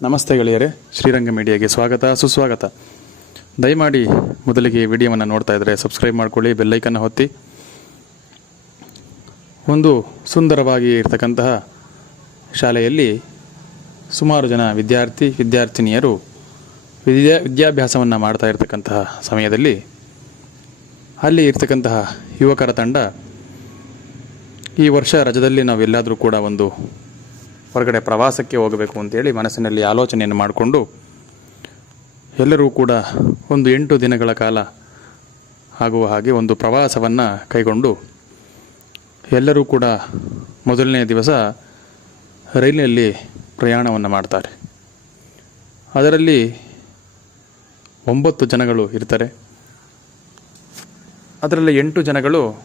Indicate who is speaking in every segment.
Speaker 1: ನಮಸ್ತೆ ಗೆಳೆಯರೇ, ಶ್ರೀರಂಗ ಮೀಡಿಯಾಗೆ ಸ್ವಾಗತ, ಸುಸ್ವಾಗತ. ದಯಮಾಡಿ ಮೊದಲಿಗೆ ವಿಡಿಯೋವನ್ನು ನೋಡ್ತಾ ಇದ್ದರೆ ಸಬ್ಸ್ಕ್ರೈಬ್ ಮಾಡ್ಕೊಳ್ಳಿ ಬೆಲ್ಲೈಕನ್ನು ಹೊತ್ತಿ ಒಂದು ಸುಂದರವಾಗಿ ಇರ್ತಕ್ಕಂತಹ ಶಾಲೆಯಲ್ಲಿ ಸುಮಾರು ಜನ ವಿದ್ಯಾರ್ಥಿ, ವಿದ್ಯಾರ್ಥಿನಿಯರು ವಿದ್ಯಾ, ವಿದ್ಯಾಭ್ಯಾಸವನ್ನು ಮಾಡ್ತಾ ಇರತಕ್ಕಂತಹ ಸಮಯದಲ್ಲಿ ಅಲ್ಲಿ ಇರ್ತಕ್ಕಂತಹ ಯುವಕರ ತಂಡ ಈ ವರ್ಷ ರಜದಲ್ಲಿ ನಾವೆಲ್ಲಾದರೂ ಕೂಡ ಒಂದು ಹೊರಗಡೆ ಪ್ರವಾಸಕ್ಕೆ ಹೋಗಬೇಕು ಅಂತೇಳಿ ಮನಸ್ಸಿನಲ್ಲಿ ಆಲೋಚನೆಯನ್ನು ಮಾಡಿಕೊಂಡು ಎಲ್ಲರೂ ಕೂಡ ಒಂದು ಎಂಟು ದಿನಗಳ ಕಾಲ ಆಗುವ ಹಾಗೆ ಒಂದು ಪ್ರವಾಸವನ್ನು ಕೈಗೊಂಡು ಎಲ್ಲರೂ ಕೂಡ ಮೊದಲನೇ ದಿವಸ ರೈಲಿನಲ್ಲಿ ಪ್ರಯಾಣವನ್ನು ಮಾಡ್ತಾರೆ. ಅದರಲ್ಲಿ ಒಂಬತ್ತು ಜನಗಳು ಇರ್ತಾರೆ. ಅದರಲ್ಲಿ ಎಂಟು ಜನಗಳು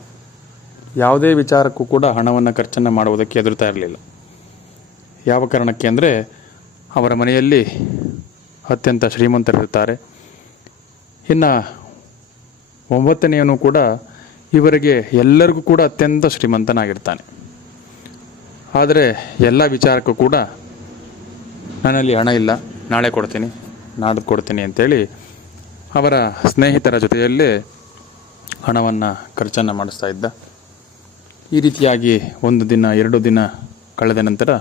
Speaker 1: ಯಾವುದೇ ವಿಚಾರಕ್ಕೂ ಕೂಡ ಹಣವನ್ನು ಖರ್ಚನ್ನು ಮಾಡುವುದಕ್ಕೆ ಹೆದರ್ತಾ ಇರಲಿಲ್ಲ. ಯಾವ ಕಾರಣಕ್ಕೆ ಅಂದರೆ ಅವರ ಮನೆಯಲ್ಲಿ ಅತ್ಯಂತ ಶ್ರೀಮಂತರಿರುತ್ತಾರೆ. ಇನ್ನು ಒಂಬತ್ತನೆಯವನು ಕೂಡ ಇವರಿಗೆ ಎಲ್ಲರಿಗೂ ಕೂಡ ಅತ್ಯಂತ ಶ್ರೀಮಂತನಾಗಿರ್ತಾನೆ. ಆದರೆ ಎಲ್ಲ ವಿಚಾರಕ್ಕೂ ಕೂಡ ನನ್ನಲ್ಲಿ ಹಣ ಇಲ್ಲ, ನಾಳೆ ಕೊಡ್ತೀನಿ, ನಾಡ್ದು ಕೊಡ್ತೀನಿ ಅಂತೇಳಿ ಅವರ ಸ್ನೇಹಿತರ ಜೊತೆಯಲ್ಲೇ ಹಣವನ್ನು ಖರ್ಚನ್ನು ಮಾಡಿಸ್ತಾ ಇದ್ದ. ಈ ರೀತಿಯಾಗಿ ಒಂದು ದಿನ, ಎರಡು ದಿನ ಕಳೆದ ನಂತರ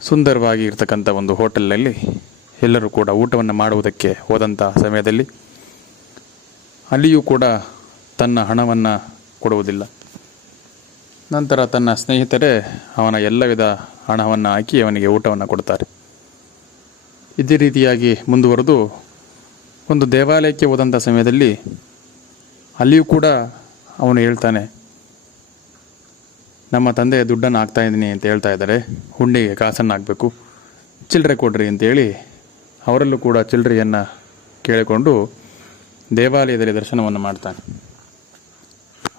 Speaker 1: ಸುಂದರವಾಗಿ ಇರ್ತಕ್ಕಂಥ ಒಂದು ಹೋಟೆಲ್ನಲ್ಲಿ ಎಲ್ಲರೂ ಕೂಡ ಊಟವನ್ನು ಮಾಡುವುದಕ್ಕೆ ಹೋದಂಥ ಸಮಯದಲ್ಲಿ ಅಲ್ಲಿಯೂ ಕೂಡ ತನ್ನ ಹಣವನ್ನು ಕೊಡುವುದಿಲ್ಲ. ನಂತರ ತನ್ನ ಸ್ನೇಹಿತರೇ ಅವನ ಎಲ್ಲ ವಿಧ ಹಣವನ್ನು ಹಾಕಿ ಅವನಿಗೆ ಊಟವನ್ನು ಕೊಡ್ತಾರೆ. ಇದೇ ರೀತಿಯಾಗಿ ಮುಂದುವರೆದು ಒಂದು ದೇವಾಲಯಕ್ಕೆ ಹೋದಂಥ ಸಮಯದಲ್ಲಿ ಅಲ್ಲಿಯೂ ಕೂಡ ಅವನು ಹೇಳ್ತಾನೆ ನಮ್ಮ ತಂದೆ ದುಡ್ಡನ್ನು ಹಾಕ್ತಾ ಇದ್ದೀನಿ ಅಂತ ಹೇಳ್ತಾ ಇದ್ದಾರೆ. ಹುಂಡಿಗೆ ಕಾಸನ್ನು ಹಾಕಬೇಕು. ಚಿಲ್ಲರೆ ಕೊಡ್ರಿ ಅಂತೇಳಿ ಅವರಲ್ಲೂ ಕೂಡ ಚಿಲ್ಲರೆಯನ್ನು ಕೇಳಿಕೊಂಡು ದೇವಾಲಯದಲ್ಲಿ ದರ್ಶನವನ್ನು ಮಾಡ್ತಾನೆ.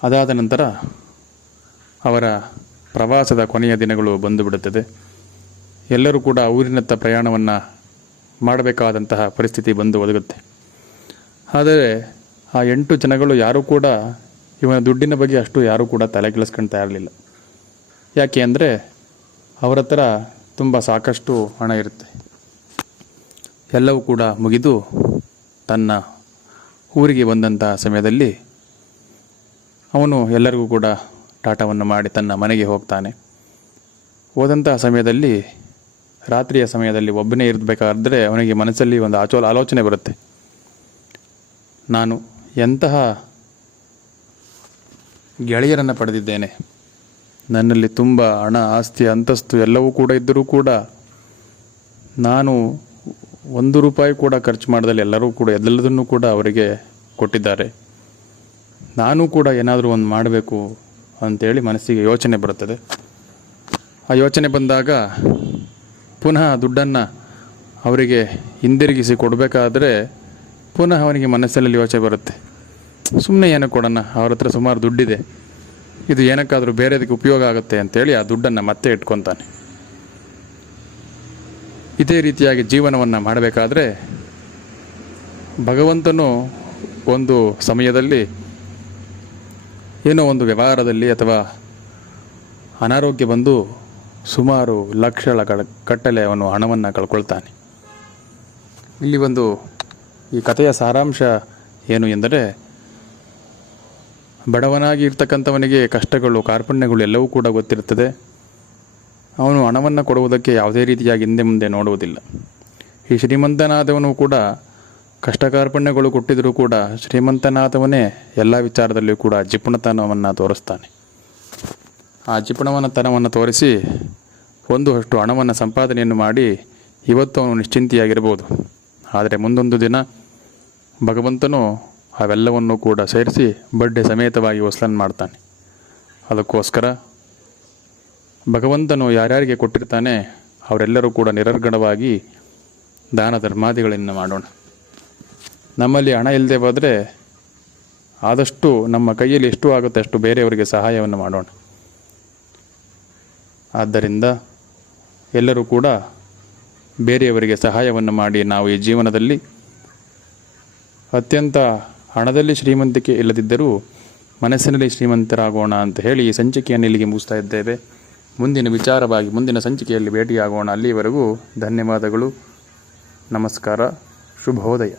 Speaker 1: ಅದಾದ ನಂತರ ಅವರ ಪ್ರವಾಸದ ಕೊನೆಯ ದಿನಗಳು ಬಂದು ಬಿಡುತ್ತದೆ ಎಲ್ಲರೂ ಕೂಡ ಊರಿನತ್ತ ಪ್ರಯಾಣವನ್ನು ಮಾಡಬೇಕಾದಂತಹ ಪರಿಸ್ಥಿತಿ ಬಂದು ಒದಗುತ್ತೆ. ಆದರೆ ಆ ಎಂಟು ಜನಗಳು ಯಾರೂ ಕೂಡ ಇವನ ದುಡ್ಡಿನ ಬಗ್ಗೆ ಅಷ್ಟು ಯಾರೂ ಕೂಡ ತಲೆ ಕೆಡಿಸ್ಕೊಳ್ತಾ ಇರಲಿಲ್ಲ. ಯಾಕೆ ಅಂದರೆ ಅವರ ಹತ್ರ ತುಂಬ ಸಾಕಷ್ಟು ಹಣ ಇರುತ್ತೆ. ಎಲ್ಲವೂ ಕೂಡ ಮುಗಿದು ತನ್ನ ಊರಿಗೆ ಬಂದಂಥ ಸಮಯದಲ್ಲಿ ಅವನು ಎಲ್ಲರಿಗೂ ಕೂಡ ಟಾಟವನ್ನು ಮಾಡಿ ತನ್ನ ಮನೆಗೆ ಹೋಗ್ತಾನೆ. ಹೋದಂತಹ ಸಮಯದಲ್ಲಿ ರಾತ್ರಿಯ ಸಮಯದಲ್ಲಿ ಒಬ್ಬನೇ ಇರಬೇಕಾದ್ರೆ ಅವನಿಗೆ ಮನಸ್ಸಲ್ಲಿ ಒಂದು ಆಚೋಲ ಆಲೋಚನೆ ಬರುತ್ತೆ. ನಾನು ಎಂತಹ ಗೆಳೆಯರನ್ನು ಪಡೆದಿದ್ದೇನೆ. ನನ್ನಲ್ಲಿ ತುಂಬ ಹಣ, ಆಸ್ತಿ, ಅಂತಸ್ತು ಎಲ್ಲವೂ ಕೂಡ ಇದ್ದರೂ ಕೂಡ ನಾನು ಒಂದು ರೂಪಾಯಿ ಕೂಡ ಖರ್ಚು ಮಾಡಿದಲ್ಲಿ ಎಲ್ಲರೂ ಕೂಡ, ಎಲ್ಲದನ್ನು ಕೂಡ ಅವರಿಗೆ ಕೊಟ್ಟಿದ್ದಾರೆ. ನಾನು ಕೂಡ ಏನಾದರೂ ಒಂದು ಮಾಡಬೇಕು ಅಂತೇಳಿ ಮನಸ್ಸಿಗೆ ಯೋಚನೆ ಬರುತ್ತದೆ. ಆ ಯೋಚನೆ ಬಂದಾಗ ಪುನಃ ದುಡ್ಡನ್ನು ಅವರಿಗೆ ಹಿಂದಿರುಗಿಸಿ ಕೊಡಬೇಕಾದ್ರೆ ಪುನಃ ಅವನಿಗೆ ಮನಸ್ಸಲ್ಲಿ ಯೋಚನೆ ಬರುತ್ತೆ. ಸುಮ್ಮನೆ ಏನಕ್ಕೆ ಕೊಡೋಣ, ಅವ್ರ ಹತ್ರ ಸುಮಾರು ದುಡ್ಡಿದೆ. ಇದು ಏನಕ್ಕಾದರೂ ಬೇರೆದಕ್ಕೆ ಉಪಯೋಗ ಆಗುತ್ತೆ ಅಂತೇಳಿ ಆ ದುಡ್ಡನ್ನು ಮತ್ತೆ ಇಟ್ಕೊತಾನೆ. ಇದೇ ರೀತಿಯಾಗಿ ಜೀವನವನ್ನು ಮಾಡಬೇಕಾದ್ರೆ ಭಗವಂತನು ಒಂದು ಸಮಯದಲ್ಲಿ ಏನೋ ಒಂದು ವ್ಯವಹಾರದಲ್ಲಿ ಅಥವಾ ಅನಾರೋಗ್ಯ ಬಂದು ಸುಮಾರು ಲಕ್ಷಗಳ ಕಟ್ಟಲೆ ಅವನು ಹಣವನ್ನು ಕಳ್ಕೊಳ್ತಾನೆ. ಇಲ್ಲಿ ಒಂದು ಈ ಕಥೆಯ ಸಾರಾಂಶ ಏನು ಎಂದರೆ ಬಡವನಾಗಿ ಇರ್ತಕ್ಕಂಥವನಿಗೆ ಕಷ್ಟಗಳು, ಕಾರ್ಪಣ್ಯಗಳು ಎಲ್ಲವೂ ಕೂಡ ಗೊತ್ತಿರುತ್ತದೆ. ಅವನು ಹಣವನ್ನು ಕೊಡುವುದಕ್ಕೆ ಯಾವುದೇ ರೀತಿಯಾಗಿ ಹಿಂದೆ ಮುಂದೆ ನೋಡುವುದಿಲ್ಲ. ಈ ಶ್ರೀಮಂತನಾದವನು ಕೂಡ ಕಷ್ಟ ಕಾರ್ಪಣ್ಯಗಳು ಕೊಟ್ಟಿದ್ದರೂ ಕೂಡ ಶ್ರೀಮಂತನಾದವನೇ ಎಲ್ಲ ವಿಚಾರದಲ್ಲಿಯೂ ಕೂಡ ಜಿಪುಣತನವನ್ನು ತೋರಿಸ್ತಾನೆ. ಆ ಜಿಪುಣವನತನವನ್ನು ತೋರಿಸಿ ಒಂದು ಅಷ್ಟು ಹಣವನ್ನು ಸಂಪಾದನೆಯನ್ನು ಮಾಡಿ ಇವತ್ತು ಅವನು ನಿಶ್ಚಿಂತೆಯಾಗಿರ್ಬೋದು. ಆದರೆ ಮುಂದೊಂದು ದಿನ ಭಗವಂತನು ಅವೆಲ್ಲವನ್ನು ಕೂಡ ಸೇರಿಸಿ ಬಡ್ಡೆ ಸಮೇತವಾಗಿ ವಸೂಲನ್ನು ಮಾಡ್ತಾನೆ. ಅದಕ್ಕೋಸ್ಕರ ಭಗವಂತನು ಯಾರ್ಯಾರಿಗೆ ಕೊಟ್ಟಿರ್ತಾನೆ ಅವರೆಲ್ಲರೂ ಕೂಡ ನಿರರ್ಗಣವಾಗಿ ದಾನ ಧರ್ಮಾದಿಗಳನ್ನು ಮಾಡೋಣ. ನಮ್ಮಲ್ಲಿ ಹಣ ಇಲ್ಲದೆ ಹೋದರೆ ಆದಷ್ಟು ನಮ್ಮ ಕೈಯಲ್ಲಿ ಎಷ್ಟು ಆಗುತ್ತೆ ಅಷ್ಟು ಬೇರೆಯವರಿಗೆ ಸಹಾಯವನ್ನು ಮಾಡೋಣ. ಆದ್ದರಿಂದ ಎಲ್ಲರೂ ಕೂಡ ಬೇರೆಯವರಿಗೆ ಸಹಾಯವನ್ನು ಮಾಡಿ ನಾವು ಈ ಜೀವನದಲ್ಲಿ ಅತ್ಯಂತ ಹಣದಲ್ಲಿ ಶ್ರೀಮಂತಿಕೆ ಇಲ್ಲದಿದ್ದರೂ ಮನಸ್ಸಿನಲ್ಲಿ ಶ್ರೀಮಂತರಾಗೋಣ ಅಂತ ಹೇಳಿ ಈ ಸಂಚಿಕೆಯನ್ನು ಇಲ್ಲಿಗೆ ಮುಗಿಸ್ತಾ ಇದ್ದೇವೆ. ಮುಂದಿನ ವಿಚಾರವಾಗಿ ಮುಂದಿನ ಸಂಚಿಕೆಯಲ್ಲಿ ಭೇಟಿಯಾಗೋಣ. ಅಲ್ಲಿವರೆಗೂ ಧನ್ಯವಾದಗಳು. ನಮಸ್ಕಾರ. ಶುಭೋದಯ.